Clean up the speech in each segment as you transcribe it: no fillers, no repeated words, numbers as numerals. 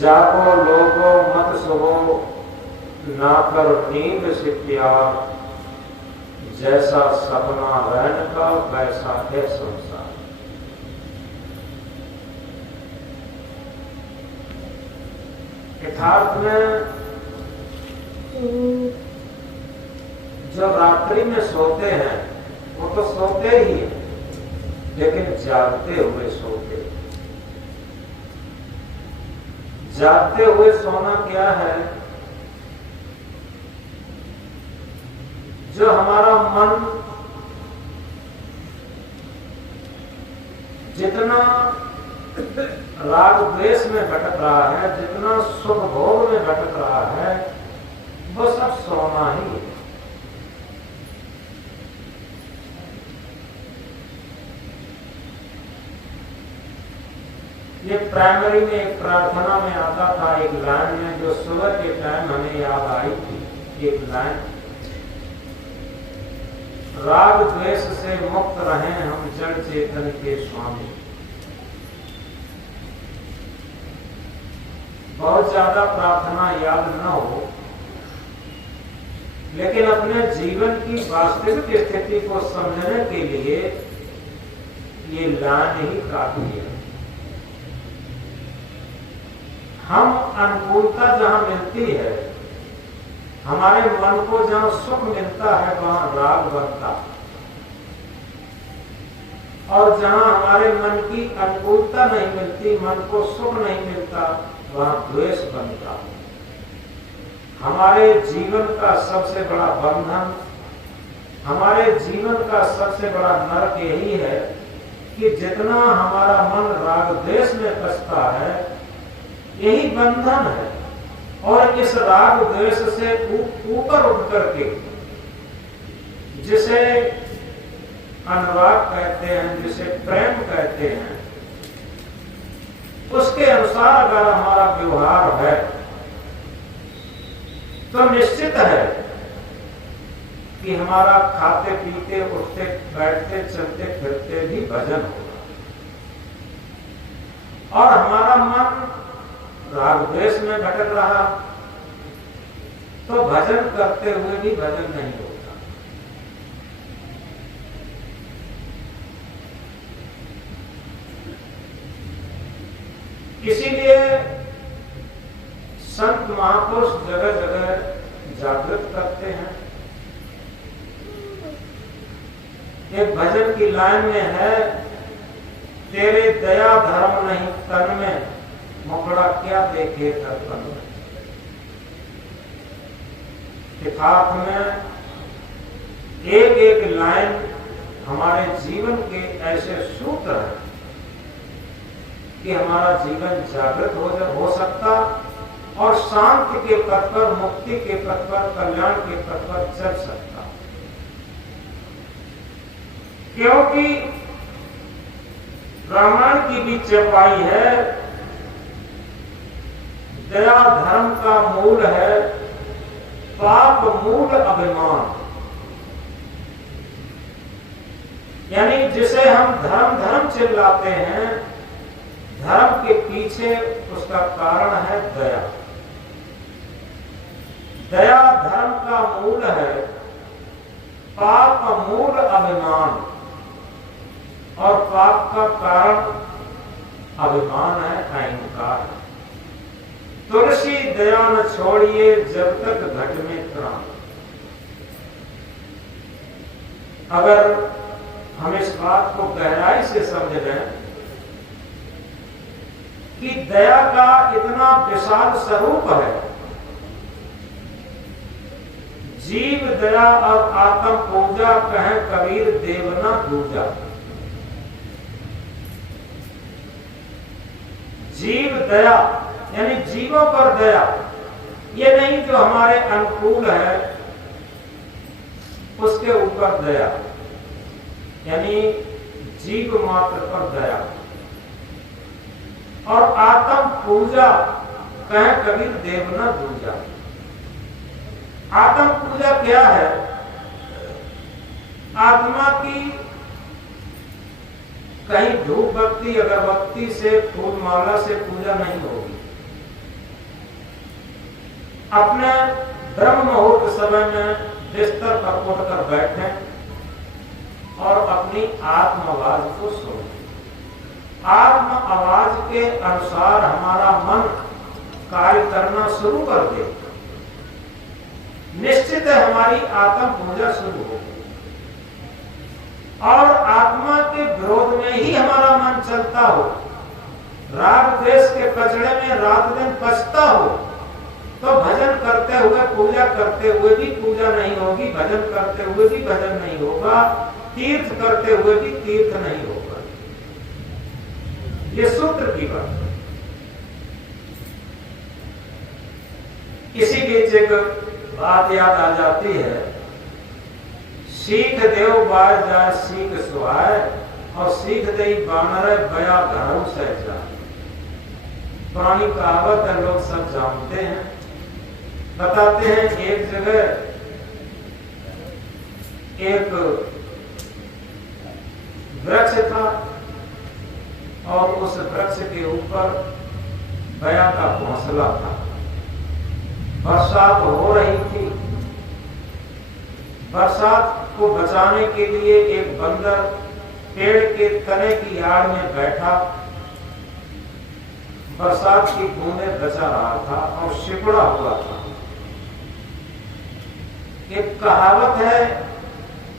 जागो लोगो मत सोओ, ना करो नींद से प्यार, जैसा सपना रैन का वैसा है संसार। यथार्थ में जो रात्रि में सोते हैं वो तो सोते ही हैं, लेकिन जागते हुए सोते। जागते हुए सोना क्या है? जो हमारा मन जितना राग द्वेष में भटक रहा है, जितना सुख भोग में भटक रहा है, वो सब सोना ही है। ये प्राइमरी में एक प्रार्थना में आता था, एक लाइन में जो सुबह के टाइम हमें याद आई थी। एक लाइन, राग द्वेष से मुक्त रहें हम जड़ चेतन के स्वामी। बहुत ज्यादा प्रार्थना याद न हो, लेकिन अपने जीवन की वास्तविक स्थिति को समझने के लिए ये लाइन ही काफी है। हम अनुकूलता जहां मिलती है, हमारे मन को जहां सुख मिलता है, वहां राग बनता है, और जहां हमारे मन की अनुकूलता नहीं मिलती, मन को सुख नहीं मिलता, वहां द्वेष बनता है। हमारे जीवन का सबसे बड़ा बंधन, हमारे जीवन का सबसे बड़ा नरक यही है कि जितना हमारा मन राग द्वेष में फंसता है, यही बंधन है। और इस राग द्वेष से ऊपर उठ करके, जिसे अनुराग कहते हैं, जिसे प्रेम कहते हैं, उसके अनुसार अगर हमारा व्यवहार है तो निश्चित है कि हमारा खाते पीते उठते बैठते चलते फिरते भी भजन होगा, और हमारा मन राग द्वेष में भटक रहा तो भजन करते हुए भी भजन नहीं होता। इसीलिए संत महापुरुष जगह जगह जागृत करते हैं। एक भजन की लाइन में है, तेरे दया धर्म नहीं तन में, मुखड़ा क्या देखे दर्पण में। यथार्थ में एक एक लाइन हमारे जीवन के ऐसे सूत्र हैं कि हमारा जीवन जागृत हो सकता और शांति के पथ पर, मुक्ति के पथ पर, कल्याण के पथ पर चल सकता। क्योंकि रामायण की भी चौपाई है, दया धर्म का मूल है, पाप मूल अभिमान। यानी जिसे हम धर्म धर्म चिल्लाते हैं, धर्म के पीछे उसका कारण है दया। दया धर्म का मूल है, पाप मूल अभिमान, और पाप का कारण अभिमान है, अहंकार। तुलसी दया न छोड़िए जब तक घट में प्राण। अगर हम इस बात को गहराई से समझ लें कि दया का इतना विशाल स्वरूप है, जीव दया और आत्म पूजा कहें कबीर देवना दूजा। जीव दया यानी जीवों पर दया, ये नहीं जो हमारे अनुकूल है उसके ऊपर दया, यानी जीव मात्र पर दया। और आत्म पूजा कहें कबीर देवना दूजा। आत्म पूजा क्या है? आत्मा की कहीं धूप बत्ती अगरबत्ती से फूल माला से पूजा नहीं होगी। अपने ब्रह्म मुहूर्त समय में बिस्तर पर उठकर बैठें और अपनी आत्म आवाज को सुनें। आत्म आवाज के अनुसार हमारा मन कार्य करना शुरू कर दे, निश्चित है हमारी आत्म पूजा शुरू होगी। और आत्मा के विरोध में ही हमारा मन चलता हो, राग द्वेष के कचड़े में रात दिन पछता हो, तो भजन करते हुए पूजा करते हुए भी पूजा नहीं होगी, भजन करते हुए भी भजन नहीं होगा, तीर्थ करते हुए भी तीर्थ नहीं होगा। ये सूत्र की बात है। इसी बीच एक बात याद आ जाती है, सीख देव बार जाए सीख सुहाय और सीख दे बानर बया घरों से जाए। पुरानी कहावत है, लोग सब जानते हैं। बताते हैं एक जगह एक वृक्ष था और उस वृक्ष के ऊपर बया का घोंसला था। बरसात हो रही थी। बरसात को बचाने के लिए एक बंदर पेड़ के तने की आड़ में बैठा बरसात की बूंदें बचा रहा था और सिकुड़ा हुआ था। एक कहावत है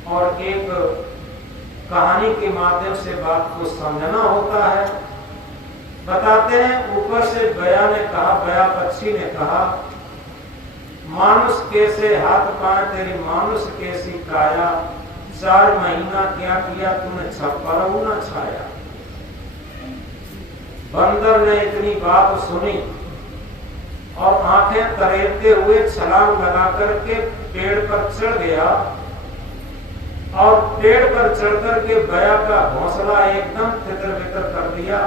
और एक कहानी के माध्यम से बात को समझना होता है। बताते हैं, ऊपर से बया ने कहा, बया पक्षी ने कहा, मानुष कैसे हाथ पाए तेरी मानुष कैसी काया, 4 महीना क्या किया तूने छप्पर न छाया। बंदर ने इतनी बात सुनी और आंखें तरेरते हुए छलांग लगा करके पेड़ पर चढ़ गया और पेड़ पर चढ़ करके बया का घोंसला एकदम तितर-बितर कर दिया,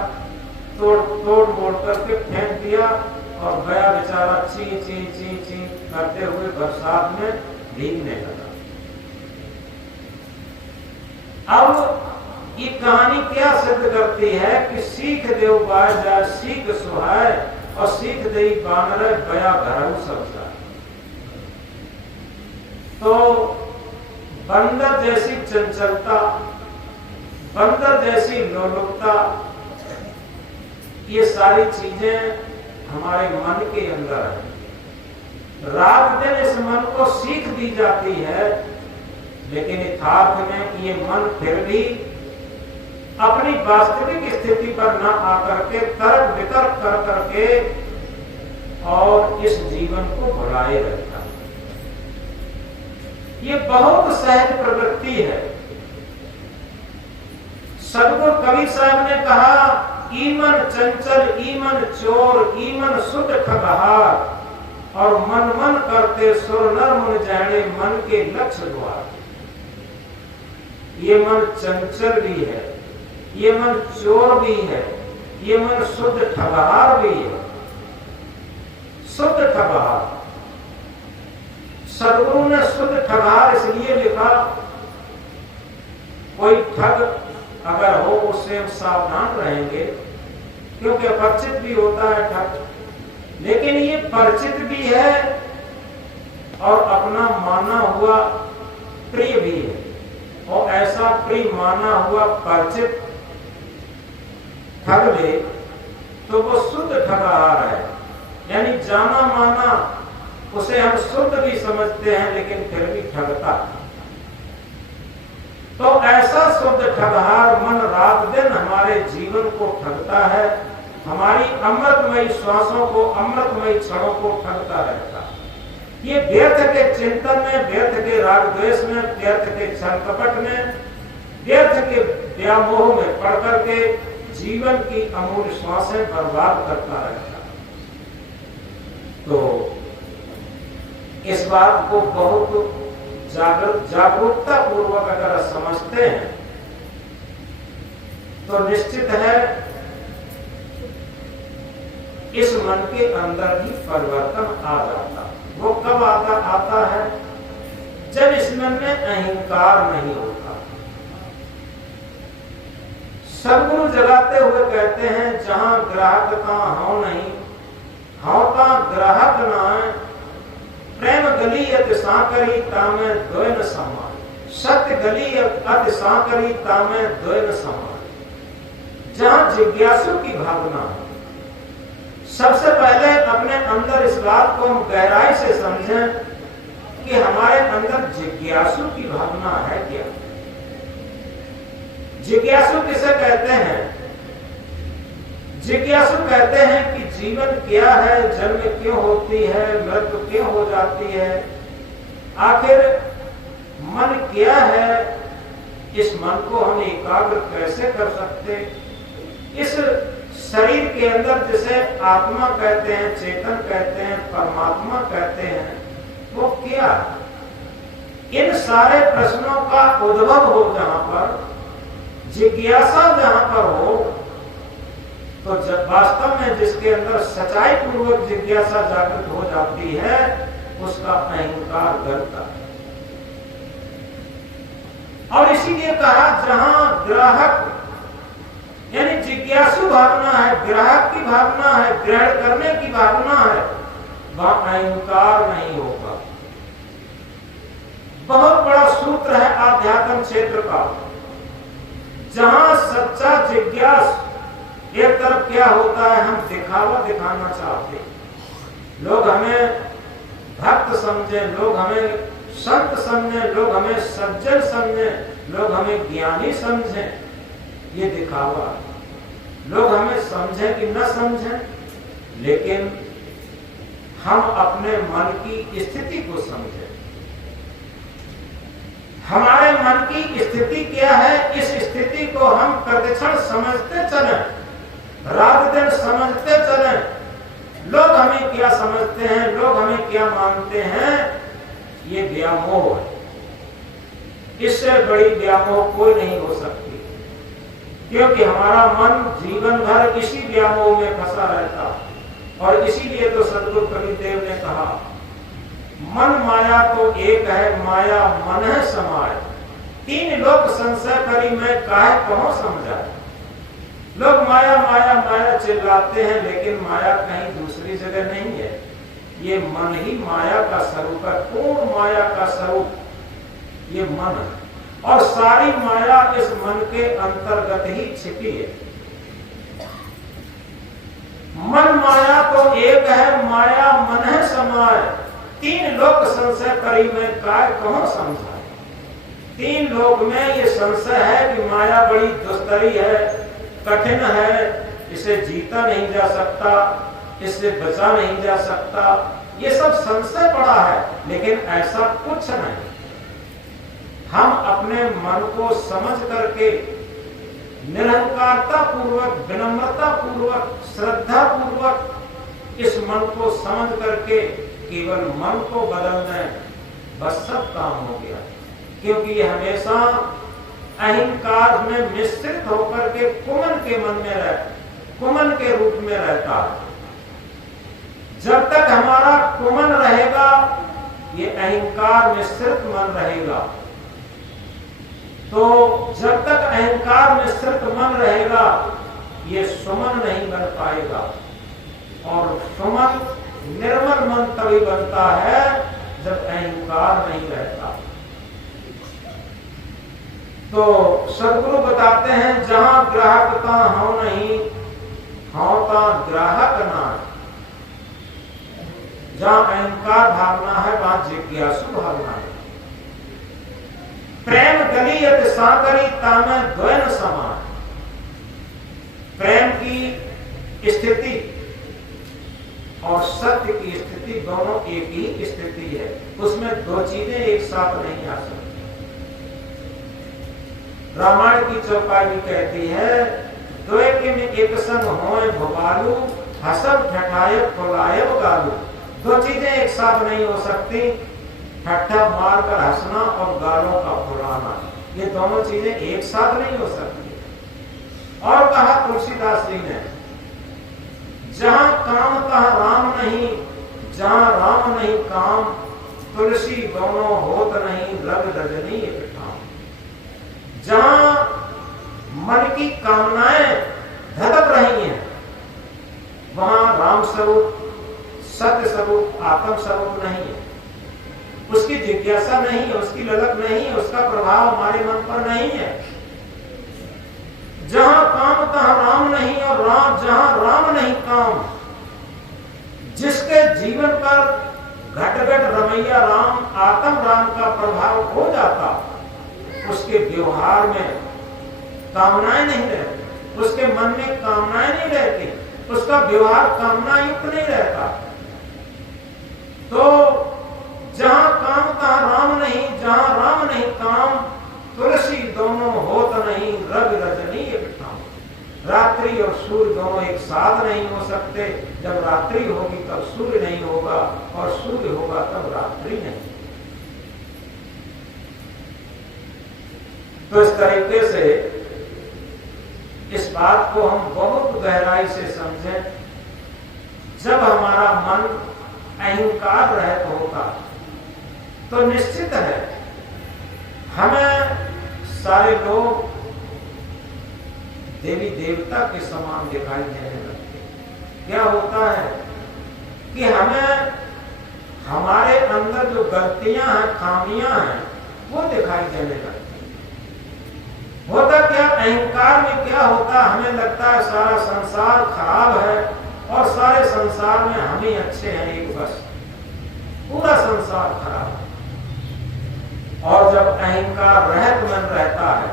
तोड़ मोड़ करके फेंक दिया और बया बेचारा ची ची ची ची करते हुए बरसात में भीगने लगा। अब ये कहानी क्या सिद्ध करती है कि सीख देव बाय जा सीख सुहाय और सीख दे बानर बया घरों सब जाए। तो बंदर जैसी चंचलता, बंदर जैसी लोलुपता, ये सारी चीजें हमारे मन के अंदर है। रात दिन इस मन को सीख दी जाती है, लेकिन यथार्थ में ये मन फिर भी अपनी वास्तविक स्थिति पर न आकर के तर्क वितर्क कर करके और इस जीवन को भुलाए रहता है। ये बहुत सहज प्रवृत्ति है। सदगुरु कबीर साहब ने कहा, ईमन चंचल ईमन चोर ईमन सुध ठगहार और मन मन करते सुर नर मन जाने मन के लक्ष्य द्वार। ये मन चंचल भी है, ये मन चोर भी है, ये मन शुद्ध ठगहार भी है। शुद्ध ठगहार, सदगुरु ने शुद्ध ठगहार इसलिए लिखा, कोई ठग अगर हो उससे हम सावधान रहेंगे, क्योंकि परिचित भी होता है ठग, लेकिन ये परिचित भी है और अपना माना हुआ प्रिय भी है। और ऐसा प्रिय माना हुआ परिचित ठग ले तो वो शुद्ध ठगहार है, यानी जाना माना उसे हम शुद्ध भी समझते हैं लेकिन फिर भी ठगता। तो ऐसा शुद्ध ठगहार मन रात दिन हमारे जीवन को ठगता है, हमारी अमृतमयी श्वासों को, अमृतमयी क्षणों को ठगता रहता है। ये व्यर्थ के चिंतन में, व्यर्थ के राग द्वेष में, व्यर्थ के छल कपट में, व्यर्थ के व्यामोह में पड़ करके जीवन की अमूल्य श्वासें बर्बाद करता रहता है। तो इस बात को बहुत जागरूकता पूर्वक अगर समझते हैं तो निश्चित है इस मन के अंदर ही परिवर्तन आ जाता। वो कब आता है? जब इस मन में अहंकार नहीं होता। सदगुरु जगाते हुए कहते हैं, जहां ग्राहक का हौ नहीं, हौ का ग्राहक ना है, गली अति सांकरी तामे द्वय न समान। सत्य गली अति सांकरी तामे द्वय न समान। जहां जिज्ञासु की भावना है, सबसे पहले अपने अंदर इस बात को हम गहराई से समझें कि हमारे अंदर जिज्ञासु की भावना है क्या। जिज्ञासु किसे कहते हैं? जिज्ञासु कहते हैं कि जीवन क्या है, जन्म क्यों होती है, मृत्यु क्यों हो जाती है, आखिर मन क्या है, इस मन को हम एकाग्र कैसे कर सकते। इस शरीर के अंदर जिसे आत्मा कहते हैं, चेतन कहते हैं, परमात्मा कहते हैं, वो क्या? इन सारे प्रश्नों का उद्भव हो जहां पर, जिज्ञासा जहां पर हो, तो जब वास्तव में जिसके अंदर सच्चाई पूर्वक जिज्ञासा जागृत हो जाती है, उसका अहंकार गलता है। और इसीलिए कहा जहां ग्राहक यानी जिज्ञासु भावना है, ग्राहक की भावना है, ग्रहण करने की भावना है, वहां अहंकार नहीं होगा। बहुत बड़ा सूत्र है आध्यात्म क्षेत्र का। जहां सच्चा जिज्ञास, एक तरफ क्या होता है, हम दिखावा दिखाना चाहते, लोग हमें भक्त समझे, लोग हमें संत समझे, लोग हमें सज्जन समझे, लोग हमें ज्ञानी समझे, ये दिखावा। लोग हमें समझे कि न समझे, लेकिन हम अपने मन की स्थिति को समझे। हमारे मन की स्थिति क्या है, इस स्थिति को हम प्रतिक्षण समझते चलें, रात दिन समझते चलें। लोग हमें क्या समझते हैं, लोग हमें क्या मानते हैं, ये व्यामोह है। इससे बड़ी व्यामोह कोई नहीं हो सकती, क्योंकि हमारा मन जीवन भर इसी व्यामोह में फंसा रहता। और इसीलिए तो सदगुरु कबीरदेव ने कहा, मन माया तो एक है, माया मन है समाय। तीन लोग संशय करी, मैं काहे कहो समझाए। लोग माया माया माया चिल्लाते हैं, लेकिन माया कहीं दूसरी जगह नहीं है। ये मन ही माया का स्वरूप है, पूर्ण माया का स्वरूप ये मन है। और सारी माया इस मन के अंतर्गत ही छिपी है। मन माया तो एक है, माया मन है समाय। तीन लोग संशय करी, मैं काय कहो समझाए। तीन लोग में ये संशय है कि माया बड़ी दुस्तरी है, कठिन है, इसे जीता नहीं जा सकता, इससे बचा नहीं जा सकता। ये सब संशय पड़ा है, लेकिन ऐसा कुछ नहीं। हम अपने मन को समझ करके निरंकारता पूर्वक, विनम्रता पूर्वक, श्रद्धा पूर्वक इस मन को समझ करके केवल मन को बदल दें, बस सब काम हो गया। क्योंकि ये हमेशा अहंकार में मिश्रित होकर के कुमन के मन में कुमन के रूप में रहता है। जब तक हमारा कुमन रहेगा, ये अहंकार मिश्रित मन रहेगा। तो जब तक अहंकार मिश्रित मन रहेगा, ये सुमन नहीं बन पाएगा। और सुमन, निर्मल मन तभी बनता है जब अहंकार नहीं रहता। तो सदगुरु बताते हैं, जहां ग्राहकता हो नहीं, होता ग्राहक ना। जहां अहंकार भावना है, वहां जिज्ञासु भावना है। प्रेम गली अति सांकरी तामे द्वय न समान। प्रेम की स्थिति और सत्य की स्थिति दोनों एक ही स्थिति है, उसमें दो चीजें एक साथ नहीं आ सकती। रामायण की चौपाई भी कहती है, द्वय के में एक संग होए भोपालू, हसब ठठायब फुलायब गालू। दो चीजें एक साथ नहीं हो सकती, ठट्ठा मारकर हंसना और गालों का फुलाना, ये दोनों चीजें एक साथ नहीं हो सकती। और कहा तुलसीदास जी ने, जहां काम तहां राम नहीं, जहां राम नहीं काम, तुलसी दोनों होत नहीं, लग रजनी ठाम। जहां मन की कामनाएं धड़क रही हैं, वहां राम स्वरूप, सत्य स्वरूप, आत्म स्वरूप नहीं है। उसकी जिज्ञासा नहीं है, उसकी ललक नहीं है, उसका प्रभाव हमारे मन पर नहीं है। जहां काम तहां राम नहीं, और जहां राम नहीं काम। जिसके जीवन पर घट घट रमैया राम, आत्म राम का प्रभाव हो जाता, उसके व्यवहार में कामनाएं नहीं रहती, उसके मन में कामनाएं नहीं रहती, उसका व्यवहार कामना युक्त नहीं रहता। तो जहां काम तहां राम नहीं, जहां राम नहीं काम, तुलसी दोनों होत नहीं, रवि रजनी एक ठाम। रात्रि और सूर्य दोनों एक साथ नहीं हो सकते। जब रात्रि होगी तब सूर्य नहीं होगा, और सूर्य होगा तब रात्रि नहीं। तो इस तरीके से इस बात को हम बहुत गहराई से समझें। जब हमारा मन अहंकार रहित होगा तो निश्चित है हमें सारे लोग देवी देवता के समान दिखाई देने लगते। क्या होता है कि हमें हमारे अंदर जो गलतियां हैं, खामियां हैं, वो दिखाई देने लगती। होता क्या, अहंकार में क्या होता, हमें लगता है सारा संसार खराब है और सारे संसार में हम ही अच्छे हैं, एक बस पूरा संसार खराब है। और जब अहंकार रहित मन रहता है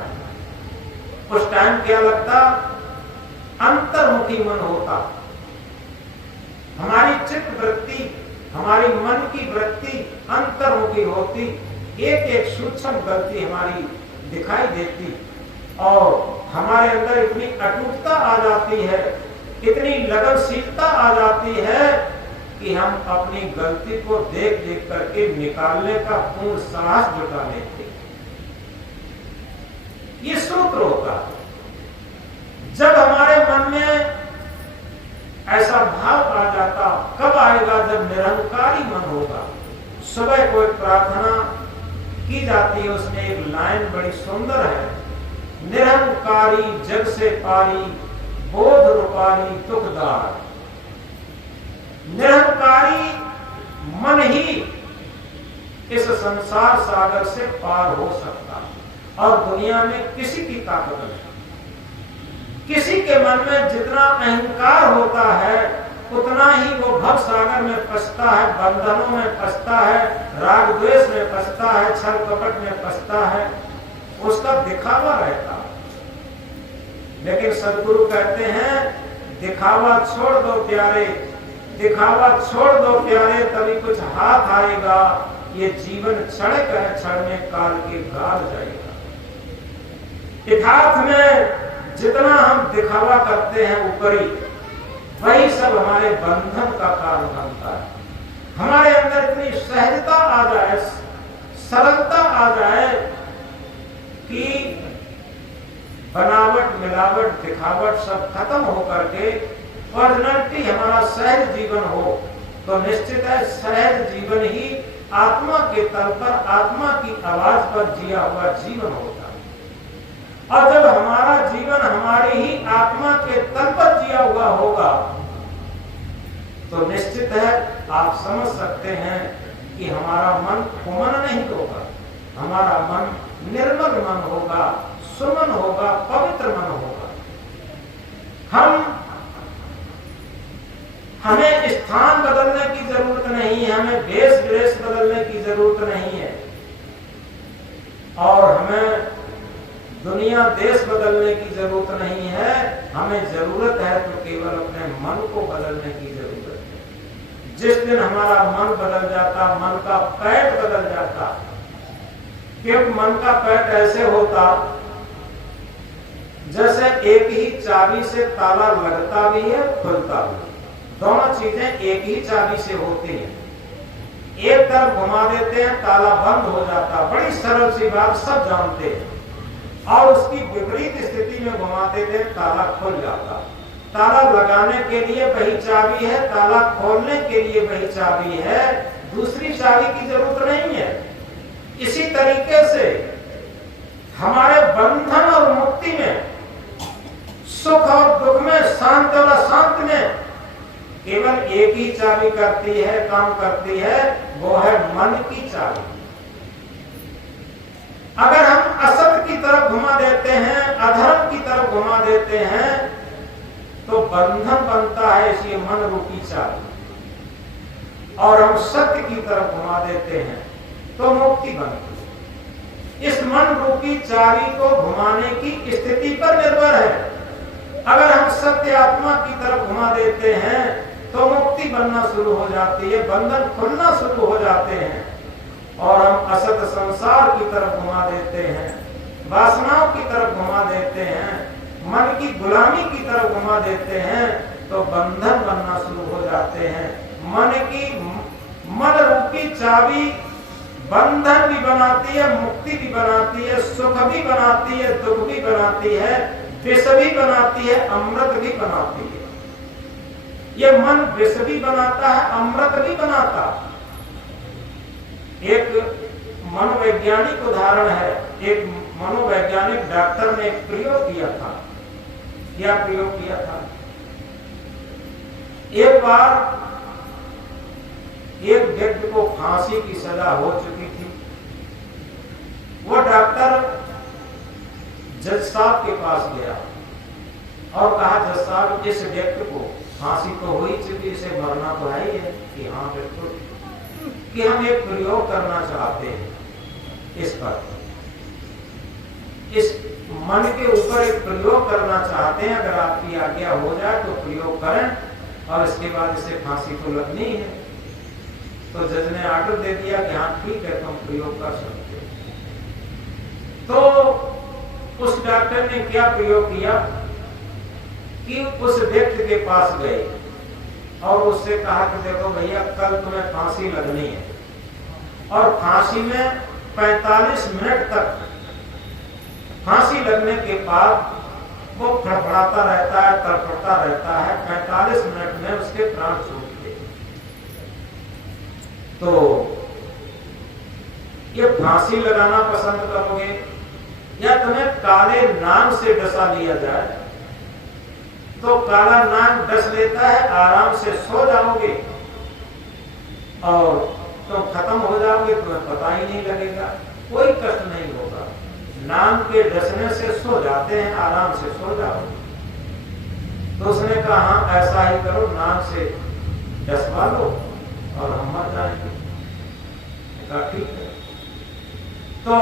उस टाइम क्या लगता, अंतर्मुखी मन होता। हमारी चित्त वृत्ति, हमारी मन की वृत्ति अंतर्मुखी होती। एक एक सूक्ष्म गलती हमारी दिखाई देती और हमारे अंदर इतनी अटूटता आ जाती है, इतनी लगनशीलता आ जाती है कि हम अपनी गलती को देख देख करके निकालने का पूर्ण साहस जुटा लेते। ये सूत्र होता। जब हमारे मन में ऐसा भाव आ जाता, कब आएगा, जब निरंकारी मन होगा। सुबह को एक प्रार्थना की जाती है, उसमें एक लाइन बड़ी सुंदर है, निरंकारी जग से पारी, बोध रूपारी दुखदार। निरंकारी मन ही इस संसार सागर से पार हो सकता और दुनिया में किसी की ताकत नहीं। किसी के मन में जितना अहंकार होता है उतना ही वो भव सागर में फंसता है, बंधनों में फंसता है, राग द्वेष में फंसता है, छल कपट में फंसता है, उसका दिखावा रहता। लेकिन सदगुरु कहते हैं दिखावा छोड़ दो प्यारे, दिखावा छोड़ दो प्यारे, तभी कुछ हाथ आएगा। ये जीवन क्षणिक है, क्षण में काल के गाल जाएगा। यथार्थ में जितना हम दिखावा करते हैं ऊपरी, वही सब हमारे बंधन का कारण बनता है। हमारे अंदर इतनी सहजता आ जाए, सरलता आ जाए कि बनावट, मिलावट, दिखावट सब खत्म हो करके ओरिजिनलिटी हमारा सहज जीवन हो, तो निश्चित है सहज जीवन ही आत्मा के तल पर, आत्मा की आवाज पर जिया हुआ जीवन होता है। और जब हमारा जीवन हमारी ही आत्मा के तल पर जिया हुआ होगा तो निश्चित है आप समझ सकते हैं कि हमारा मन कुमन नहीं होगा, हमारा मन निर्मल मन होगा, सुमन होगा, पवित्र मन होगा। हमें स्थान बदलने की जरूरत नहीं है, हमें वेश ड्रेस बदलने की जरूरत नहीं है, और हमें दुनिया देश बदलने की जरूरत नहीं है। हमें जरूरत है तो केवल अपने मन को बदलने की जरूरत है। जिस दिन हमारा मन बदल जाता, मन का पैट बदल जाता, क्योंकि मन का पैट ऐसे होता जैसे एक ही चाबी से ताला लगता भी है, खुलता भी है। दोनों चीजें एक ही चाबी से होती हैं। एक तरफ घुमा देते हैं, ताला बंद हो जाता, बड़ी सरल सी बात, सब जानते हैं। और उसकी विपरीत स्थिति में घुमा देते हैं, ताला खुल जाता। ताला लगाने के लिए वही चाबी है, ताला खोलने के लिए वही चाबी है, दूसरी चाबी की जरूरत नहीं है। इसी तरीके से हमारे बंधन और मुक्ति में, सुख और दुख में, शांत और अशांत में केवल एक ही चाबी करती है, काम करती है, वो है मन की चाबी। अगर हम असत की तरफ घुमा देते हैं, अधर्म की तरफ घुमा देते हैं, तो बंधन बनता है, इसलिए मन रूपी चाबी। और हम सत्य की तरफ घुमा देते हैं तो मुक्ति बनती है। इस मन रूपी चाबी को घुमाने की स्थिति पर निर्भर है। अगर हम सत्य आत्मा की तरफ घुमा देते हैं तो मुक्ति बनना शुरू हो जाती है, बंधन खुलना शुरू हो जाते हैं। और हम असत संसार की तरफ घुमा देते हैं, वासनाओं की तरफ घुमा देते हैं, मन की गुलामी की तरफ घुमा देते हैं, तो बंधन बनना शुरू हो जाते हैं। मन रूपी चाबी बंधन भी बनाती है, मुक्ति भी बनाती है, सुख भी बनाती है, दुख भी बनाती है, विष भी बनाती है, अमृत भी बनाती है। ये मन विष भी बनाता है, अमृत भी बनाता है। एक मनोवैज्ञानिक उदाहरण है। एक मनोवैज्ञानिक डॉक्टर ने एक प्रयोग किया था। क्या प्रयोग किया था? एक बार एक व्यक्ति को फांसी की सजा हो चुकी थी। वो डॉक्टर जज साहब के पास गया और कहा, जज साहब, इस व्यक्ति को फांसी तो हो ही चुकी, इसे मरना तो है ही है। कि हाँ बिल्कुल, कि हम एक प्रयोग करना चाहते हैं इस पर, इस मन के ऊपर एक प्रयोग करना चाहते हैं। अगर आपकी आज्ञा हो जाए तो प्रयोग करें और इसके बाद इसे फांसी तो लगनी है। तो जज ने आर्डर दे दिया कि हाँ ठीक है, तुम प्रयोग कर सकते हो। तो उस डॉक्टर ने क्या प्रयोग किया कि उस व्यक्ति के पास गए और उससे कहा कि देखो भैया, कल तुम्हें फांसी लगनी है और फांसी में 45 मिनट तक, फांसी लगने के बाद वो फड़फड़ाता रहता है, तड़फड़ता रहता है। 45 मिनट में उसके प्राण छूट गए। तो ये फांसी लगाना पसंद करोगे या तुम्हें काले नाग से डसा लिया जाए? तो काला नाग डस लेता है, आराम से सो जाओगे और तुम खत्म हो जाओगे, तुम्हें पता ही नहीं लगेगा, कोई कष्ट नहीं होगा। नाग के डसने से सो जाते हैं, आराम से सो जाओगे। तो उसने कहा, हाँ ऐसा ही करो, नाग से डसवा लो और हम मर जाएंगे। कहा ठीक है। तो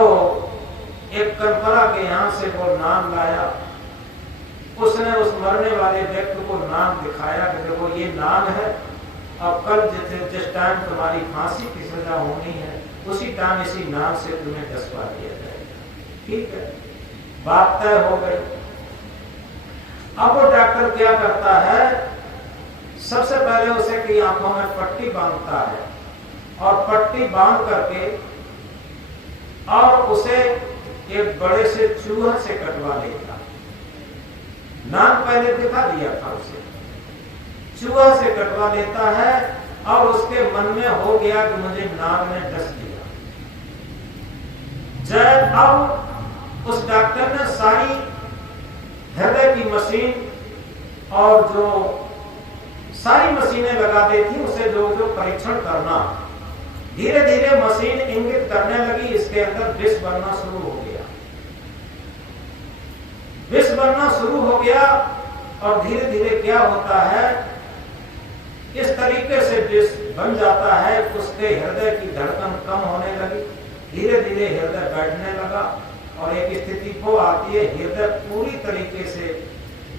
एक कनपरा के यहाँ से वो नाग लाया। उसने उस मरने वाले व्यक्ति को नाग दिखाया कि देखो ये नाग है, अब कल जिस टाइम तुम्हारी फांसी की सजा होनी है उसी टाइम इसी नाग से तुम्हें डसवा दिया जाएगा। ठीक है, बात तय हो गई। अब वो डॉक्टर क्या करता है, सबसे पहले उसे की आंखों में पट्टी बांधता है और पट्टी बांध करके और उसे एक बड़े से चूहा से कटवा लेता। नाग पहले दिखा दिया था उसे, चूहा से कटवा लेता है और उसके मन में हो गया कि मुझे नाग ने डस दिया। जब अब उस डॉक्टर ने सारी हृदय की मशीन और जो सारी मशीनें लगा दी थी, उसे जो जो परीक्षण करना, धीरे धीरे मशीन इंगित करने लगी इसके अंदर विष बनना शुरू हो गया। विष बनना शुरू हो गया और धीरे धीरे क्या होता है, इस तरीके से विष बन जाता है, उसके हृदय की धड़कन कम होने लगी, धीरे धीरे हृदय बैठने लगा और एक स्थिति वो आती है हृदय पूरी तरीके से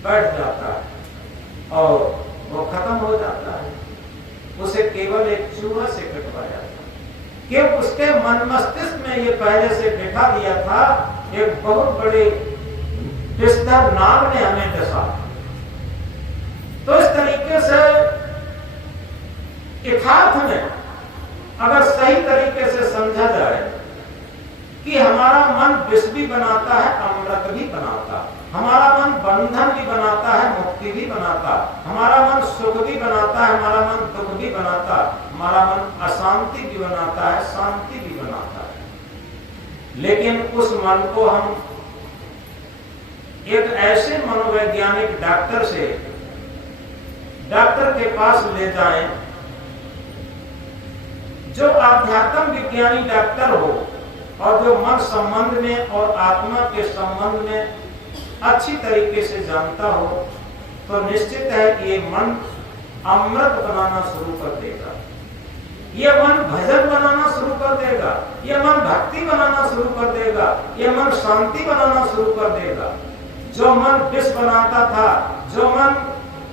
बैठ जाता है और वो खत्म हो जाता है। उसे केवल एक चूहा से कटवाया था कि उसके मन मस्तिष्क में ये पहले से बैठा दिया था, एक बहुत बड़े विषधर नाग ने हमें डसा। तो इस तरीके से यथार्थ में अगर सही तरीके से समझा जाए कि हमारा मन विष भी बनाता है, अमृत भी बनाता है, हमारा मन बंधन भी बनाता है, मुक्ति भी बनाता है, हमारा मन सुख भी बनाता है, हमारा मन दुख भी बनाता है, हमारा मन अशांति भी बनाता है, शांति भी बनाता है। लेकिन उस मन को हम एक ऐसे मनोवैज्ञानिक डॉक्टर से डॉक्टर के पास ले जाएं, जो आध्यात्म विज्ञानी डॉक्टर हो और जो मन संबंध में और आत्मा के संबंध में अच्छी तरीके से जानता हो, तो निश्चित है कि ये मन अमृत बनाना शुरू कर देगा, ये मन भजन बनाना शुरू कर देगा, ये मन भक्ति बनाना शुरू कर देगा, ये मन शांति बनाना शुरू कर देगा। जो मन विष बनाता था, जो मन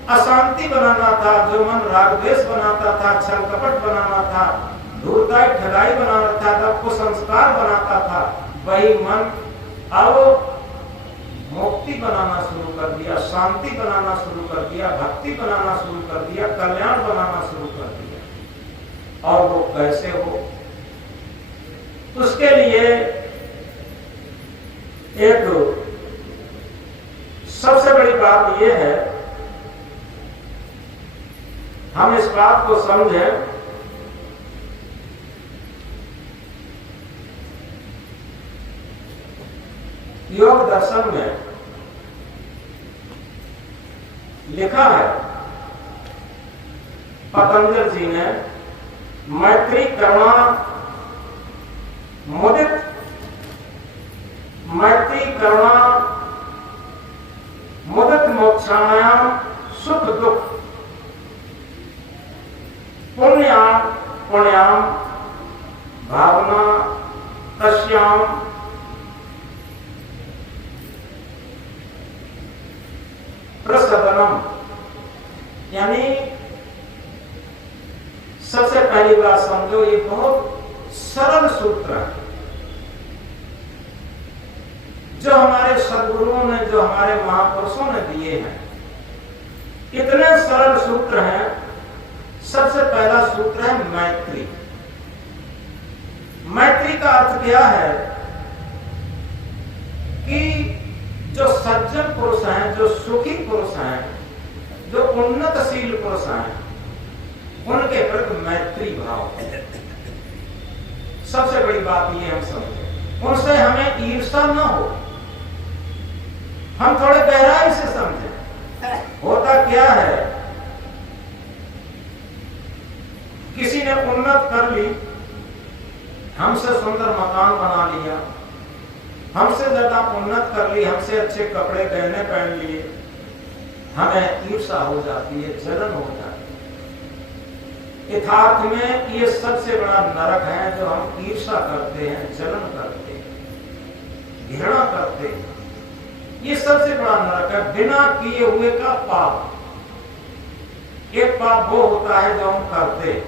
अशांति बनाना था, जो मन राग द्वेष बनाता था, छल कपट बनाना था, धूर्ताई ठगाई बनाना था, कुसंस्कार बनाता था, वही मन अब मुक्ति बनाना शुरू कर दिया, शांति बनाना शुरू कर दिया, भक्ति बनाना शुरू कर दिया, कल्याण बनाना शुरू कर दिया। और वो कैसे हो, उसके लिए एक सबसे बड़ी बात यह है, हम इस बात को समझें योग दर्शन में लिखा है, पतंजलि जी ने, मैत्री करुणा मुदित, मैत्री करुणा मुदित मोक्षायाम सुख दुख पुण्याम पुण्याम भावना तस्याम प्रसदनम। यानी सबसे पहली बात समझो, ये बहुत सरल सूत्र है जो हमारे सद्गुरुओं ने, जो हमारे महापुरुषों ने दिए हैं। इतने सरल सूत्र हैं। सबसे पहला सूत्र है मैत्री। मैत्री का अर्थ क्या है कि जो सज्जन पुरुष हैं, जो सुखी पुरुष हैं, जो उन्नतशील पुरुष हैं, उनके प्रति मैत्री भाव है। सबसे बड़ी बात ये हम समझें, उनसे हमें ईर्ष्या न हो, हम थोड़े गहराई से समझें। होता क्या है, किसी ने उन्नत कर ली, हमसे सुंदर मकान बना लिया, हमसे ज्यादा उन्नत कर ली, हमसे अच्छे कपड़े गहने पहन लिए, हमें ईर्ष्या हो जाती है, जलन हो जाती है। यथार्थ में ये सबसे बड़ा नरक है जो हम ईर्ष्या करते हैं, जलन करते हैं, घृणा करते हैं। ये सबसे बड़ा नरक है, बिना किए हुए का पाप। एक पाप वो होता है जो हम करते हैं,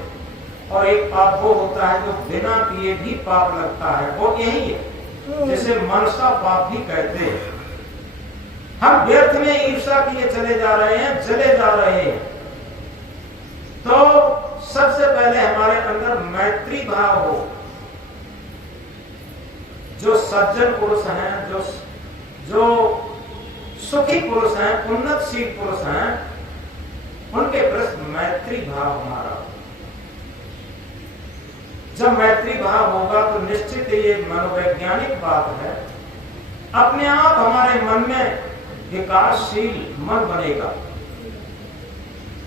और एक पाप वो होता है जो बिना किए भी पाप लगता है, वो यही है जिसे मनसा पाप भी कहते हैं। हम व्यर्थ में ईर्ष्या किए चले जा रहे हैं, जले जा रहे हैं। तो सबसे पहले हमारे अंदर मैत्री भाव हो। जो सज्जन पुरुष हैं, जो सुखी पुरुष हैं, उन्नतशील पुरुष हैं, उनके प्रति मैत्री भाव हमारा। जब मैत्री भाव होगा तो निश्चित ये मनोवैज्ञानिक बात है, अपने आप हमारे मन में विकासशील मन बनेगा,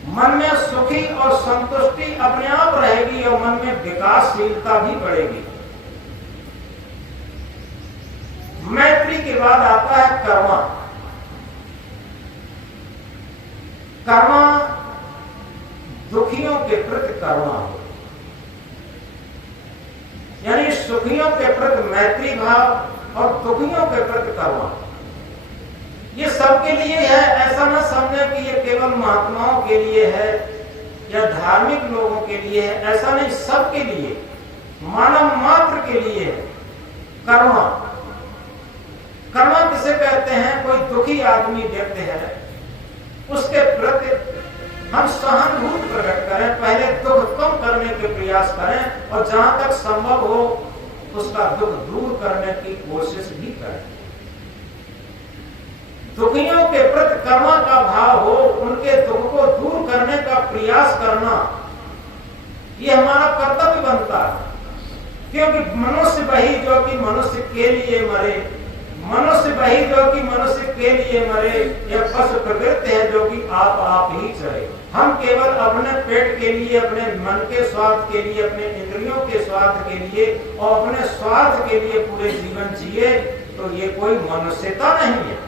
मन में सुखी और संतुष्टि अपने आप रहेगी और मन में विकासशीलता भी बढ़ेगी। मैत्री के बाद आता है कर्मा। कर्मा दुखियों के प्रति कर्मा हो, यानी सुखियों के प्रति मैत्री भाव और दुखियों के प्रति कर्मा। ये सबके लिए है, ऐसा ना समझे कि ये केवल महात्माओं के लिए है या धार्मिक लोगों के लिए है, ऐसा नहीं, सबके लिए, मानव मात्र के लिए है कर्मा। कर्मा किसे कहते हैं? कोई दुखी आदमी व्यक्ति है, उसके प्रति हम सहानुभूति प्रकट करें, पहले दुख कम करने के प्रयास करें और जहां तक संभव हो उसका दुख दूर करने की कोशिश भी करें। दुखियों के प्रति कर्मा का भाव हो, उनके दुख को दूर करने का प्रयास करना, ये हमारा कर्तव्य बनता है। क्योंकि मनुष्य वही जो कि मनुष्य के लिए मरे, मनुष्य वही जो कि मनुष्य के लिए मरे, यह पशु प्रवृत्ति है जो कि आप ही चले। हम केवल अपने पेट के लिए, अपने मन के स्वार्थ के लिए, अपने इंद्रियों के स्वार्थ के लिए और अपने स्वार्थ के लिए पूरे जीवन जिए तो ये कोई मनुष्यता नहीं है।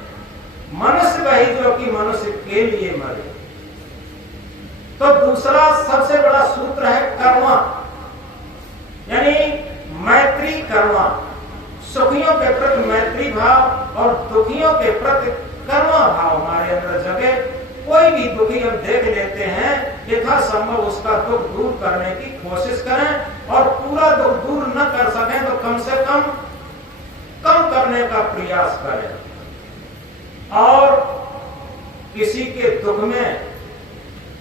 मनुष्य वही जो कि मनुष्य के लिए मरे। तो दूसरा सबसे बड़ा सूत्र है कर्म, यानी मैत्री कर्म। सुखियों के प्रति मैत्री भाव और दुखियों के प्रति कर्म भाव हमारे अंदर जगे। कोई भी दुखी हम देख लेते हैं, यथासंभव उसका दुख दूर करने की कोशिश करें और पूरा दुख दूर न कर सकें तो कम से कम करने का प्रयास करें। और किसी के दुख में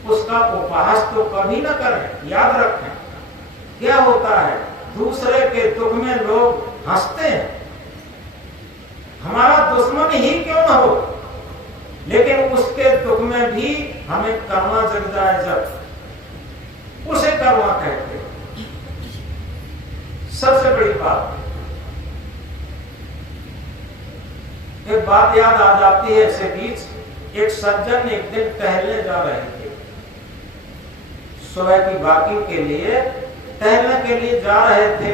उसका उपहास तो कभी न करें। याद रखें, क्या होता है, दूसरे के दुख में लोग हंसते हैं। हमारा दुश्मन ही क्यों न हो, लेकिन उसके दुख में भी हमें कर्मा जग जाए, जब उसे कर्मा कहते हैं। सबसे बड़ी बात, एक बात याद आ जाती है इससे बीच। एक सज्जन एक दिन टहलने जा रहे थे, सुबह की वॉकिंग के लिए टहलने के लिए जा रहे थे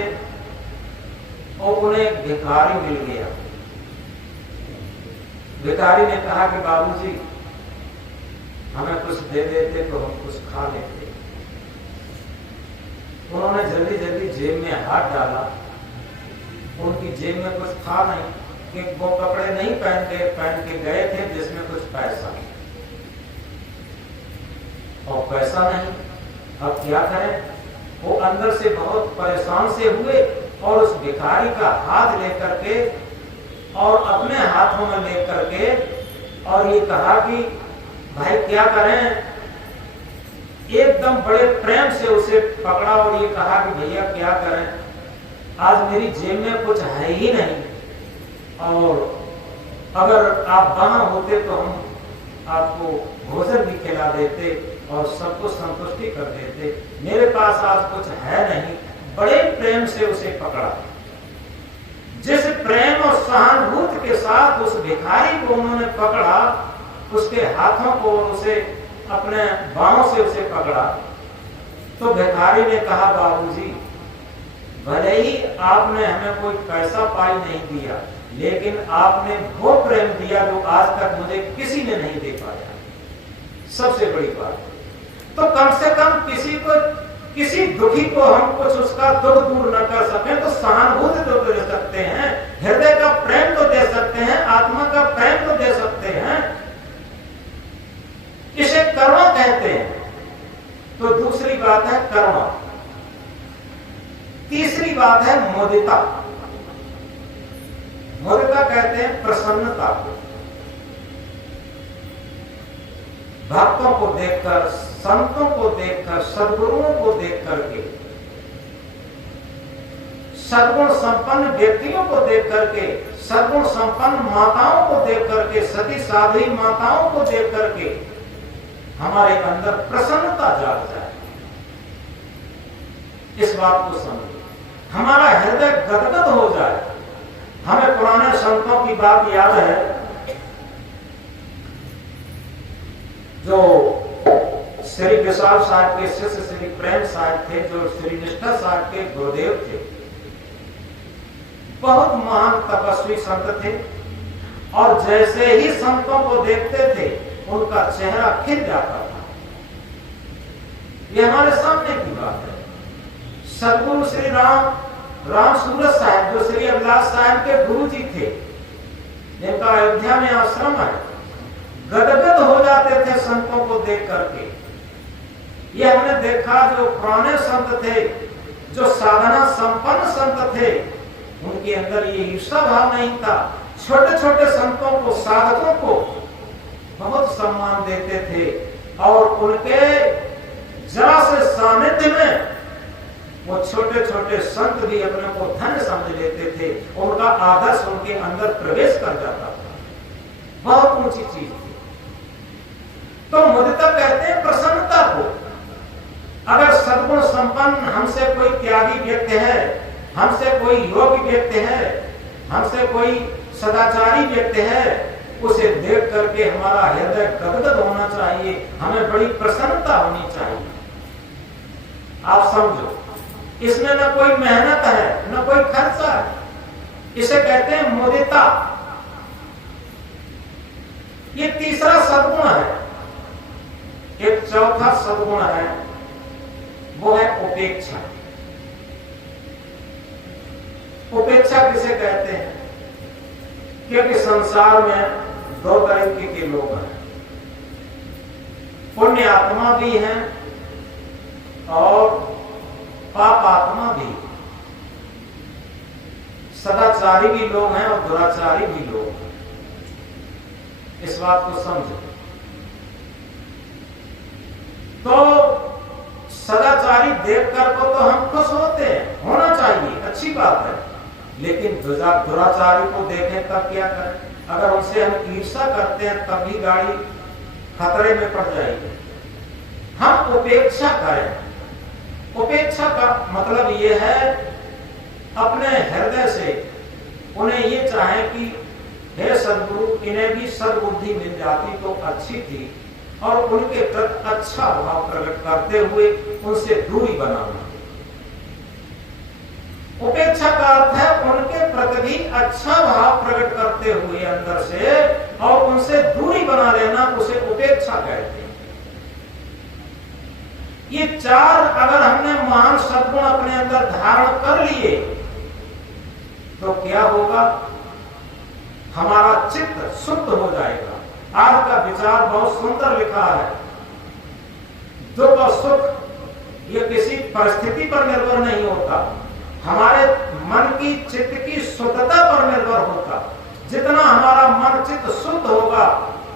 और उन्हें एक भिखारी मिल गया। भिखारी ने कहा कि बाबूजी हमें कुछ दे देते तो हम कुछ खा लेते। उन्होंने जल्दी जल्दी जेब में हाथ डाला, उनकी जेब में कुछ था नहीं, कि वो कपड़े नहीं पहन के गए थे जिसमें कुछ पैसा, और पैसा नहीं। अब क्या करें? वो अंदर से बहुत परेशान से हुए और उस भिखारी का हाथ लेकर के और अपने हाथों में लेकर के और ये कहा कि भाई क्या करें। एकदम बड़े प्रेम से उसे पकड़ा और ये कहा कि भैया क्या करें, आज मेरी जेब में कुछ है ही नहीं, और अगर आप वहां होते तो हम आपको भोजन भी खिला देते और सबको संतुष्टि कर देते। मेरे पास आज कुछ है नहीं। बड़े प्रेम से उसे पकड़ा। जिस प्रेम और सहानुभूति के साथ उस भिखारी को उन्होंने पकड़ा, उसके हाथों को उसे अपने बाहों से उसे पकड़ा, तो भिखारी ने कहा बाबूजी भले ही आपने हमें कोई पैसा पाई नहीं दिया, लेकिन आपने वो प्रेम दिया जो आज तक मुझे किसी ने नहीं दे पाया। सबसे बड़ी बात, तो कम से कम किसी दुखी को हम कुछ उसका दुख दूर न कर सकें तो सहानुभूति तो दे सकते हैं, हृदय का प्रेम तो दे सकते हैं, आत्मा का प्रेम तो दे सकते हैं। इसे कर्म कहते हैं। तो दूसरी बात है कर्म। तीसरी बात है मुदिता। मुदिता कहते हैं प्रसन्नता को। भक्तों को देखकर, संतों को देखकर, सद्गुरुओं को देख करके, सद्गुण संपन्न व्यक्तियों को देख करके, सद्गुण संपन्न माताओं को देख करके, सती साध्वी माताओं को देख करके हमारे अंदर प्रसन्नता जाग जाए। इस बात को समझे, हमारा हृदय गदगद हो जाए। हमें पुराने संतों की बात याद है, जो श्री विशाल साहब के शिष्य श्री प्रेम साहब थे, जो श्री निष्ठा साहब के गुरुदेव थे। बहुत महान तपस्वी संत थे और जैसे ही संतों को देखते थे उनका चेहरा खिल जाता था। यह हमारे सामने की बात है। सदगुरु श्री राम सूरत साहब, जो श्री अभिलाष साहब के गुरु जी थे, जिनका अयोध्या में आश्रम है, गदगद हो जाते थे संतों को देख करके। ये हमने देखा, जो पुराने संत थे, जो साधना संपन्न संत थे, उनके अंदर ये ईर्षा भाव नहीं था। छोटे छोटे संतों को, साधकों को बहुत सम्मान देते थे और उनके जरा से सानिध्य में वो छोटे छोटे संत भी अपने को धन्य समझ लेते थे। उनका आदर्श उनके अंदर प्रवेश कर जाता था। बहुत ऊंची चीज थी। तो मुदिता कहते हैं प्रसन्नता को। अगर सद्गुण संपन्न हमसे कोई त्यागी व्यक्ति है, हमसे कोई योग्य व्यक्ति है, हमसे कोई सदाचारी व्यक्ति है, उसे देख करके हमारा हृदय गदगद होना चाहिए, हमें बड़ी प्रसन्नता होनी चाहिए। आप समझो, इसमें न कोई मेहनत है न कोई खर्चा है, इसे कहते हैं मुदिता। ये तीसरा सद्गुण है। एक चौथा सद्गुण है, वो है उपेक्षा। उपेक्षा किसे कहते हैं? क्योंकि संसार में दो तरीके के लोग हैं, पुण्य आत्मा भी हैं और पाप आत्मा भी। सदाचारी भी लोग हैं और दुराचारी भी लोग हैं। इस बात को समझो। तो सदाचारी देखकर को तो हम खुश होते हैं, होना चाहिए, अच्छी बात है। लेकिन दुराचारी को देखें तब क्या करें? अगर उनसे हम ईर्ष्या करते हैं तब भी गाड़ी खतरे में पड़ जाएगी। हम उपेक्षा करें। उपेक्षा का मतलब यह है अपने हृदय से उन्हें ये चाहे कि हे सद्गुरु, इन्हें भी सद्बुद्धि मिल जाती तो अच्छी थी, और उनके प्रति अच्छा भाव प्रकट करते हुए उनसे दूरी बनाना। उपेक्षा का अर्थ है उनके प्रति भी अच्छा भाव प्रकट करते हुए अंदर से और उनसे दूरी बना लेना, उसे उपेक्षा कहते हैं। ये चार अगर हमने महान सद्गुण अपने अंदर धारण कर लिए तो क्या होगा? हमारा चित्त शुद्ध हो जाएगा। आज का विचार बहुत सुंदर लिखा है। दुख और सुख ये किसी परिस्थिति पर निर्भर नहीं होता, हमारे मन की चित्त की शुद्धता पर निर्भर होता। जितना हमारा मन चित्त शुद्ध होगा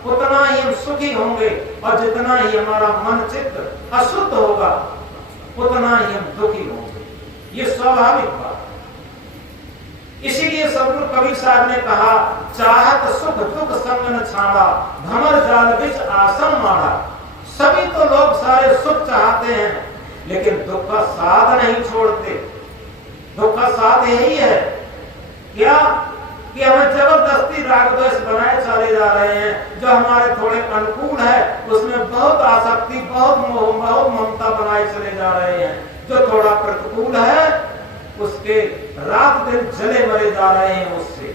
उतना ही हम सुखी होंगे, और जितना ही हमारा मन चित्त अशुद्ध होगा उतना ही हम दुखी होंगे। ये स्वाभाविक बात। इसीलिए सद्गुरु कबीर साहब ने कहा, चाहत सुख दुख संग न छाड़ा, भंवर जाल बिच आसन माड़ा। सभी तो लोग सारे सुख चाहते हैं, लेकिन दुख का साथ नहीं छोड़ते। दुख का साथ यही है क्या कि हमें जबरदस्ती राग द्वेष बनाए चले जा रहे हैं। जो हमारे थोड़े अनुकूल है उसमें बहुत आसक्ति, बहुत मोह, बहुत ममता बनाए चले जा रहे हैं। जो थोड़ा प्रतिकूल है उसके रात दिन जले मरे जा रहे हैं उससे।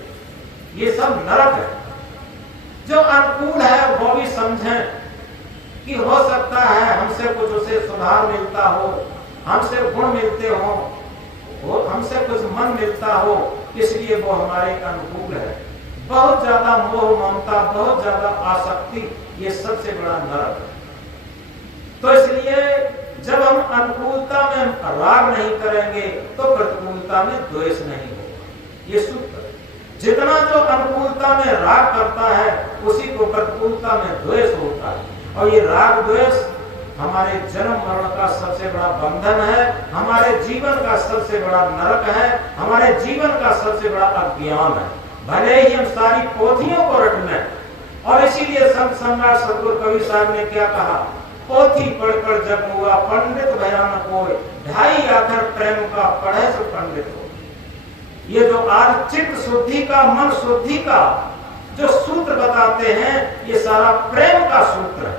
ये सब नरक है। जो अनुकूल है वो भी समझें कि हो सकता है हमसे कुछ उसे सुधार मिलता हो, हमसे गुण मिलते हो, वो हमसे कुछ मन मिलता हो, इसलिए वो हमारे अनुकूल है। बहुत ज्यादा मोह ममता, बहुत ज्यादा आसक्ति, ये सबसे बड़ा नरक है। तो इसलिए जब हम अनुकूलता में राग नहीं करेंगे तो प्रतिकूलता में द्वेष नहीं होगा। ये सूत्र है। जितना जो अनुकूलता में राग करता है उसी को प्रतिकूलता में द्वेष होता है। और ये राग द्वेष हमारे जन्म मरण का सबसे बड़ा बंधन है, हमारे जीवन का सबसे बड़ा नरक है, हमारे जीवन का सबसे बड़ा अज्ञान है। भले ही हम सारी पोथियों को रट लें, और इसीलिए संत सम्राट सद्गुरु कबीर साहब ने क्या कहा, पोथी पढ़कर जब हुआ पंडित भयानक होए, ढाई आखर प्रेम का पढ़े सो पंडित हो। ये जो आज चित्त शुद्धि का, मन शुद्धि का जो सूत्र बताते हैं, ये सारा प्रेम का सूत्र है।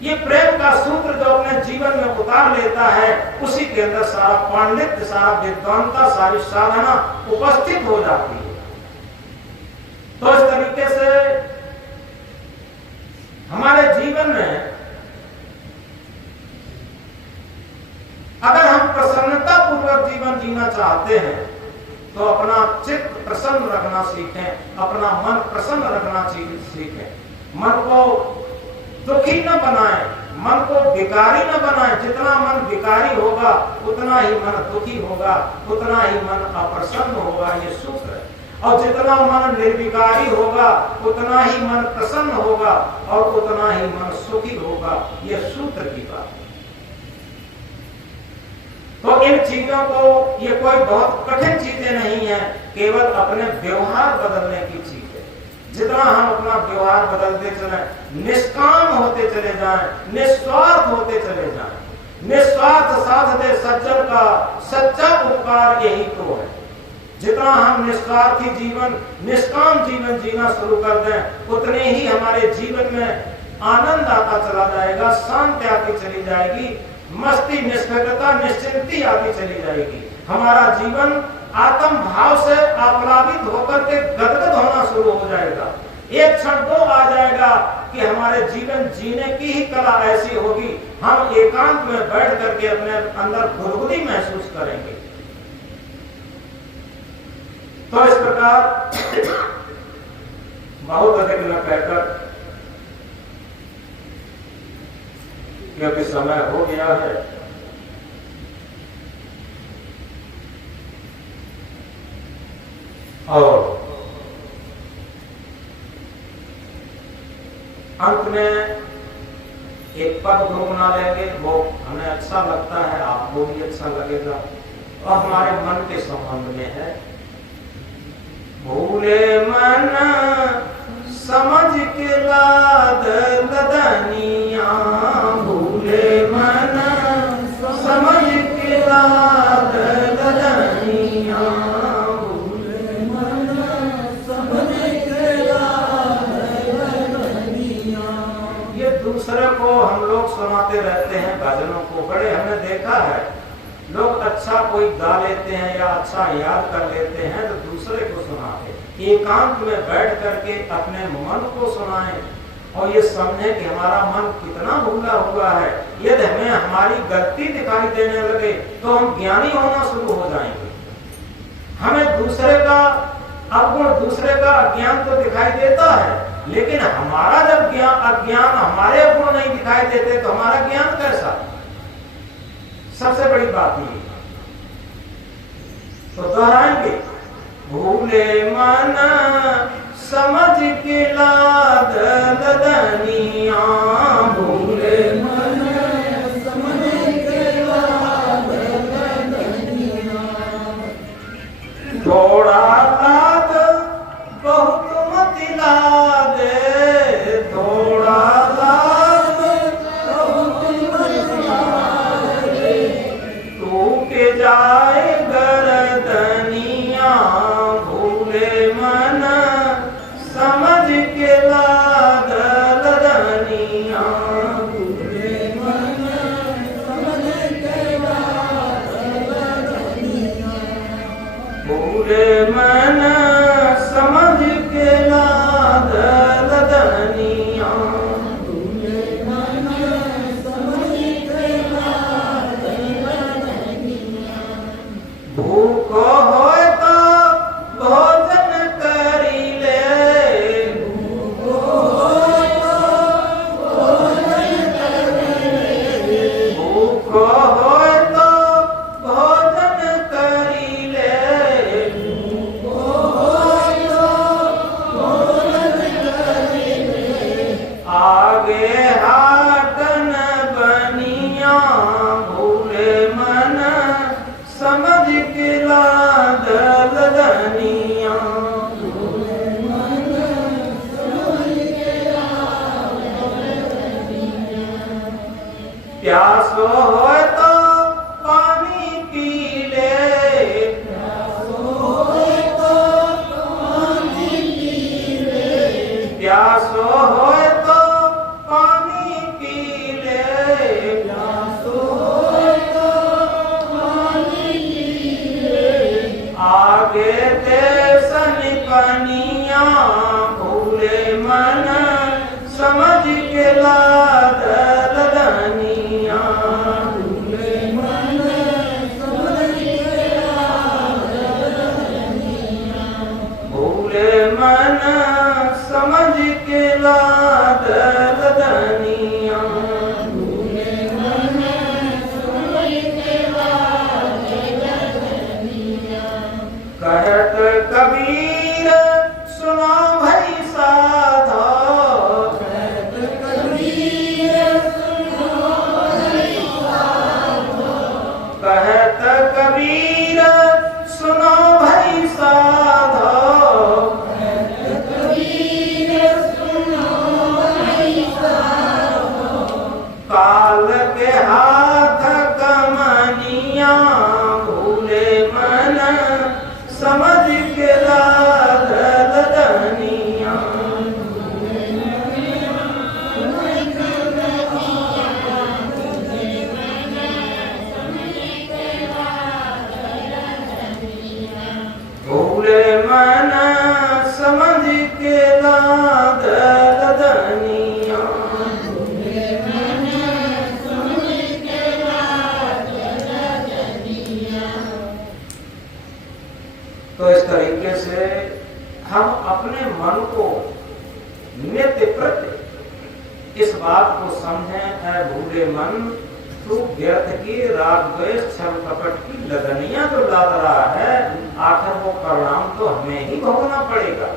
ये प्रेम का सूत्र जो अपने जीवन में उतार लेता है, उसी के अंदर सारा पांडित्य, सारा विद्वानता, सारी साधना उपस्थित हो जाती है। तो इस तरीके से हमारे जीवन में अगर हम प्रसन्नता पूर्वक जीवन जीना चाहते हैं तो अपना चित्त प्रसन्न रखना सीखें, अपना मन प्रसन्न रखना सीखें। मन को दुखी न बनाएं, मन को विकारी न बनाएं। जितना मन विकारी होगा उतना ही मन दुखी होगा, उतना ही मन अप्रसन्न होगा। ये सूत्र है। और जितना मन निर्विकारी होगा उतना ही मन प्रसन्न होगा और उतना ही मन सुखी होगा। ये सूत्र की बात है। तो इन चीजों को, ये कोई बहुत कठिन चीजें नहीं है, केवल अपने व्यवहार बदलने की चीज है। जितना हम अपना व्यवहार बदलते चले, निष्काम होते चले जाएं, निस्वार्थ होते चले जाएं, निस्वार्थ साध दे सज्जन का सच्चा उपकार यही तो है। जितना हम निस्वार्थी जीवन, निष्काम जीवन जीना शुरू कर दें, उतने ही हमारे जीवन में आनंद आता चला जाएगा, शांति आती चली जाएगी, मस्ती, निष्ठता, निश्चिंती आती चली जाएगी। हमारा जीवन आत्म भाव से आप्लावित होकर के गदगद होना शुरू हो जाएगा। एक क्षण वो आ जाएगा कि हमारे जीवन जीने की ही कला ऐसी होगी, हम एकांत में बैठ करके अपने अंदर गुदगुदी महसूस करेंगे। तो इस प्रकार बहुत अधिक न कहकर, क्योंकि समय हो गया है, और अंत में एक पद गुनगुना लेंगे, वो हमें अच्छा लगता है, आपको भी अच्छा लगेगा और हमारे मन के संबंध में है। भूले मन समझ के लाद लदनिया, भूले मन समझ के लाद लदनिया, भूले मन समझ के लाद लदनिया। ये दूसरे को हम लोग सुनाते रहते हैं भजनों को, बड़े हमने देखा है, लोग अच्छा कोई गा लेते हैं या अच्छा याद कर लेते हैं तो दूसरे को सुनाते हैं। एकांत में बैठ करके अपने मन को सुनाएं और ये समझें कि हमारा मन कितना भूला हुआ है। यदि हमें हमारी गलती दिखाई देने लगे तो हम ज्ञानी होना शुरू हो जाएंगे। हमें दूसरे का अवगुण, दूसरे का अज्ञान तो दिखाई देता है, लेकिन हमारा जब अज्ञान, हमारे अवगुण नहीं दिखाई देते तो हमारा ज्ञान कैसा? सबसे बड़ी बात ये, तो दोहराएंगे। भूले मन समझ के लाद लदनिया, भूले मन समझ के लाद लदनिया। थोड़ा लाद बहुत मत लाद, थोड़ा लाद बहुत मत लाद, टूट जाए गर्दनिया, भूले मन समझ के लाद लदनिया, भूले मन समझ के लाद लदनिया, भूले मन समझ के लाद लदनिया, भूले मन समझ के लाद लदनिया। भूख होए तो भोजन करी ले, भूख होए तो भोजन करी ले, भूख होए तो भोजन करी ले, भूख होए तो भोजन करी ले। आगे हाटन बनिया, भूले मन समझ के लाद लदनिया, भूले मन समझ के लाद लदनिया। प्यासो होए तो पानी पी ले, प्यासो होए तो पानी पी ले, प्यासो होए तो पानी पी ले, प्यासो होए तो पानी पी ले। आगे देसन पनिया, भूले मन समझ के लाद लदनिया, भूले मन समझ के लाद लदनिया, भूले मन समझ के लाद लदनिया, भूले मन समझ के लाद लदनिया। कहत कबीर सुनो भई साधो, कहत कबीर सुनो भई साधो, कहत कबीर सुनो भई साधो, कहत कबीर सुनो भई साधो। काल के हाथ कमनिया, भूले मन समझ तो इस तरीके से हम अपने मन को नित्य प्रति इस बात को समझें, ऐ भूले मन तू व्यर्थ की राग द्वेष छल कपट की लगनियां जो लाद रहा है, आखिर वो परिणाम तो हमें ही भोगना पड़ेगा।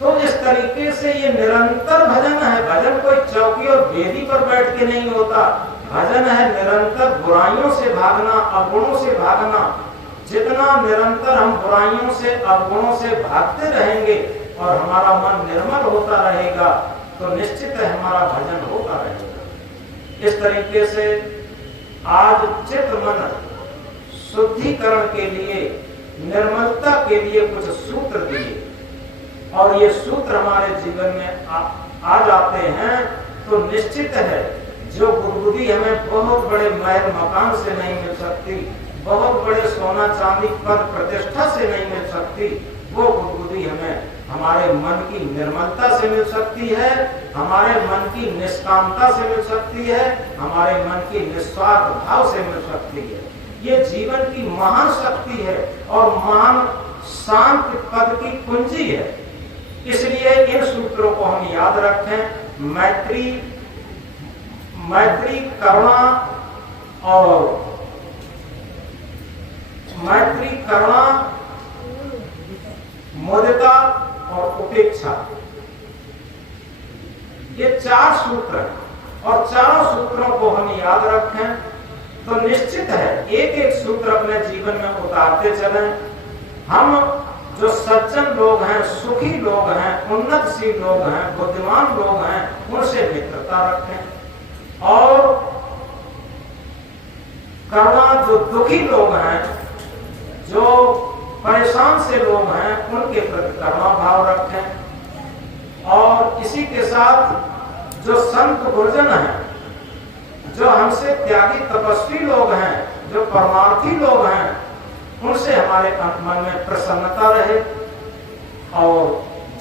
तो इस तरीके से ये निरंतर भजन है। भजन कोई चौकी और वेदी पर बैठ के नहीं होता। भजन है निरंतर बुराइयों से भागना, अवगुणों से भागना। जितना निरंतर हम बुराइयों से अवगुणों से भागते रहेंगे और हमारा मन निर्मल होता रहेगा तो निश्चित है हमारा भजन होता रहेगा। इस तरीके से आज चित्त मन शुद्धिकरण के लिए, निर्मलता के लिए कुछ सूत्र दिए और ये सूत्र हमारे जीवन में आ जाते हैं तो निश्चित है जो बुद्धि हमें बहुत बड़े महल मकान से नहीं मिल सकती, बहुत बड़े सोना चांदी पद प्रतिष्ठा से नहीं मिल सकती, वो बुद्धि हमें हमारे मन की निर्मलता से मिल सकती है, हमारे मन की निष्कामता से मिल सकती है, हमारे मन की निस्वार्थ भाव से मिल सकती है। ये जीवन की महान शक्ति है और महान शांति पद की कुंजी है। इसलिए इन सूत्रों को हम याद रखें। मैत्री करुणा, मुदिता और उपेक्षा, ये 4 सूत्र हैं और चारों सूत्रों को हम याद रखें तो निश्चित है एक एक सूत्र अपने जीवन में उतारते चलें। हम जो सज्जन लोग हैं, सुखी लोग हैं, उन्नतशील लोग हैं, बुद्धिमान लोग हैं, उनसे मित्रता रखें और करुणा, जो दुखी लोग हैं, जो परेशान से लोग हैं, उनके प्रति करुणा भाव रखें और इसी के साथ जो संत गुरुजन हैं, जो हमसे त्यागी तपस्वी लोग हैं, जो परमार्थी लोग हैं, उनसे हमारे मन में प्रसन्नता रहे और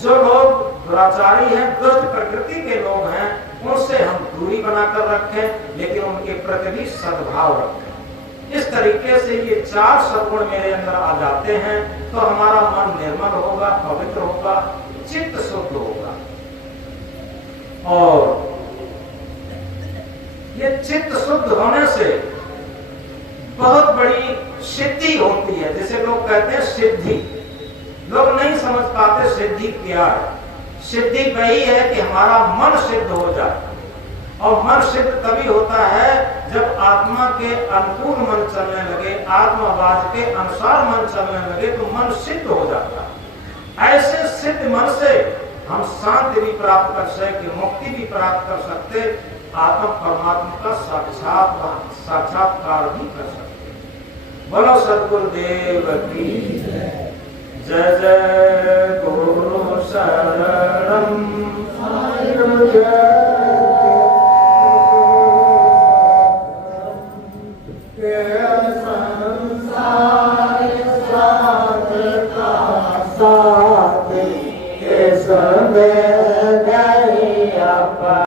जो लोग दुराचारी हैं, दुष्ट प्रकृति के लोग हैं, उनसे हम दूरी बनाकर रखें लेकिन उनके प्रति भी सद्भाव रखें। इस तरीके से ये 4 सद्गुण मेरे अंदर आ जाते हैं तो हमारा मन निर्मल होगा, पवित्र होगा, चित्त शुद्ध होगा और ये चित्त शुद्ध होने से बहुत बड़ी सिद्धि होती है। जैसे लोग कहते हैं सिद्धि, लोग नहीं समझ पाते सिद्धि क्या है। सिद्धि वही है कि हमारा मन सिद्ध हो जाए और मन सिद्ध तभी होता है जब आत्मा के अनुकूल मन चलने लगे, आत्मवाद के अनुसार मन चलने लगे तो मन सिद्ध हो जाता है। ऐसे सिद्ध मन से हम शांति भी प्राप्त कर सकते, मुक्ति भी प्राप्त कर सकते, आत्म परमात्मा का साक्षात्कार भी कर सकते। बोलो सद्गुरुदेव की जय जय गुरु शरणम।